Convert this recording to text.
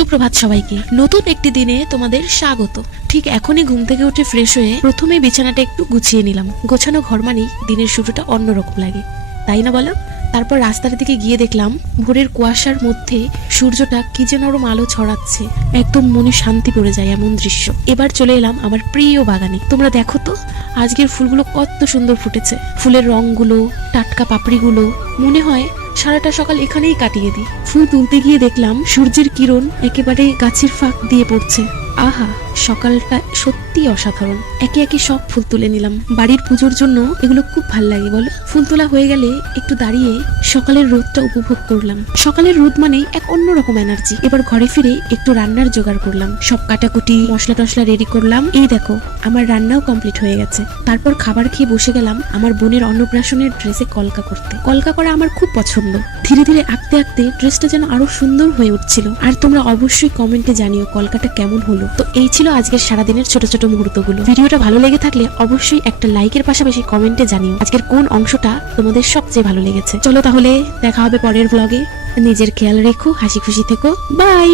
সুপ্রভাত সবাইকে, নতুন একটি দিনে তোমাদের স্বাগত। ঠিক এখনই ঘুম থেকে উঠে ফ্রেশ হয়ে প্রথমে বিছানাটা একটু গুছিয়ে নিলাম। গোছানো ঘর মানেই দিনের শুরুটা অন্যরকম লাগে, তাই না বলো? তারপর রাস্তার দিকে গিয়ে দেখলাম ভোরের কুয়াশার মধ্যে সূর্যটা কি যে নরম আলো ছড়াচ্ছে, একদম মনে শান্তি পড়ে যায় এমন দৃশ্য। এবার চলে এলাম আমার প্রিয় বাগানে। তোমরা দেখো তো আজকের ফুলগুলো কত সুন্দর ফুটেছে। ফুলের রংগুলো, টাটকা পাপড়িগুলো, মনে হয় সারাটা সকাল এখানেই কাটিয়ে দিই। ফুল তুলতে গিয়ে দেখলাম সূর্যের কিরণ একেবারে গাছের ফাঁক দিয়ে পড়ছে। আহা, সকালটা সত্যি অসাধারণ। একে একে সব ফুল তুলে নিলাম। বাড়ির পুজোর জন্য এগুলো খুব ভাল লাগে বলো। ফুল তোলা হয়ে গেলে একটু দাঁড়িয়ে সকালের রোদটা উপভোগ করলাম। সকালের রোদ মানে এক অন্যরকম এনার্জি। এবার ঘরে ফিরে একটু রান্নার জোগাড় করলাম, সব কাটাকুটি মশলা টশলা রেডি করলাম। এই দেখো আমার রান্নাও কমপ্লিট হয়ে গেছে। তারপর খাবার খেয়ে বসে গেলাম আমার বোনের অন্নপ্রাশনের ড্রেসে কলকা করতে। কলকা করা আমার খুব পছন্দ। ধীরে ধীরে আঁকতে আঁকতে ড্রেসটা যেন আরো সুন্দর হয়ে উঠছিল। আর তোমরা অবশ্যই কমেন্টে জানিও কলকাটা কেমন হলো। তো এই ছিল আজকের সারাদিনের ছোট ছোট মুহূর্তগুলো। ভিডিওটা ভালো লেগে থাকলে অবশ্যই একটা লাইকের পাশাপাশি কমেন্টে জানিও আজকের কোন অংশটা তোমাদের সবচেয়ে ভালো লেগেছে। চলো তাহলে দেখা হবে পরের ব্লগে। নিজের খেয়াল রেখো, হাসি খুশি থেকো, বাই।